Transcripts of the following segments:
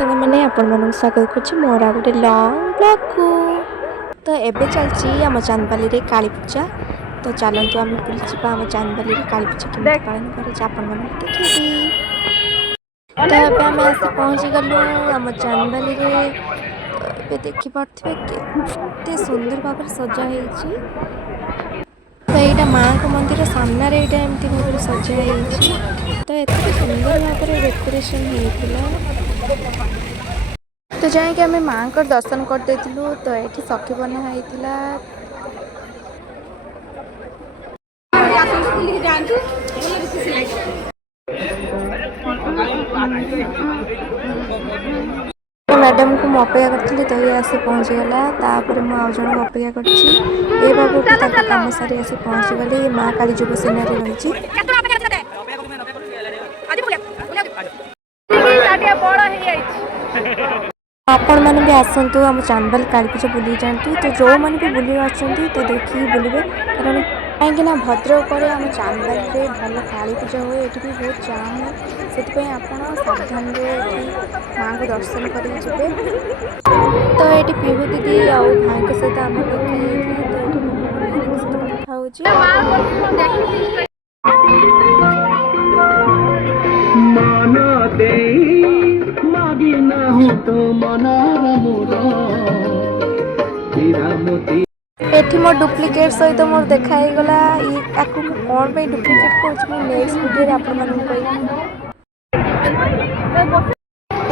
साथ मैंने आपण स्वागत कर मोर गोटे लंग ब्लॉग को। तो एबे चलची आम चांदबाली रे काली पूजा। तो चलतु आम बुली जावा आम चांदबाली रे काली पूजा केमती पालन करे आपण मानक देखिबी। तो एबे आम आसी पहुंची गलु आम चांदबाली रे। तो एबे देखि पारथिबे केते सुंदर भाव सजा हेची। तो यहाँ माँ को मंदिर सामने यहाँ एमती भाव सजा। तो एत सुंदर भाव डेकोरेशन होता। तो जाकि आम माँ को दर्शन करदे। तो ये सखी बना होता। मैडम को मुझे अपेक्षा करी तो ये आसी पहुँचीगला। तापर मुझे जन अपेक्षा कर बाबू कम सारी आसी पहुँचीगली। माँ काली जुब सेना रही। आपण मैंने भी आसतु आम चांदबाली काली पूजा बुली जातु। तो जो मैंने भी बुले तो देखिए बुलवे कारण कहीं भद्रक आम चांदबाली भल काली पूजा हुए। ये भी बहुत जाम है से आप सावधान माँ को दर्शन करेंगे। तो ये पीहू दीदी आ भाई सहित आम एठी मोर डुप्लिकेट सहित मोर देखाई गला। कौन पे डुप्लिकेट कर नेक्स्ट वीडियो रे आपण मानन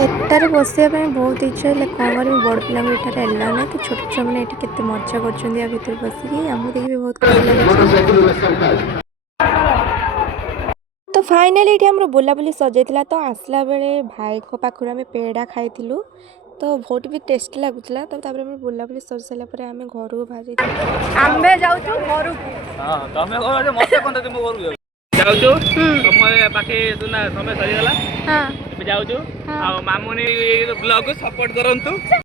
एटार बसिया बहुत इच्छा है। कौन कर बड़ पिला एठार एला ना कि छोट छुआ मैंने केते मजा कर भितर बसिकी आमको देखिए बहुत खुशी लगे। तो फाइनाली ये आम बुलाबुली सजाइला। तो आसला बेले भाई को पाखुर आम पेड़ा खाई। तो बहुत भी टेस्टी लगुला। तो तापर हम बुलाबुली सज सारा पर आम घर को बाहर आंबे जाऊ घर हां तमे घर मते कोन तुम घर जाऊ समय पाखे सुना समय सरी गला। हां जाऊ आ मामुनी ब्लॉग को सपोर्ट करंतु।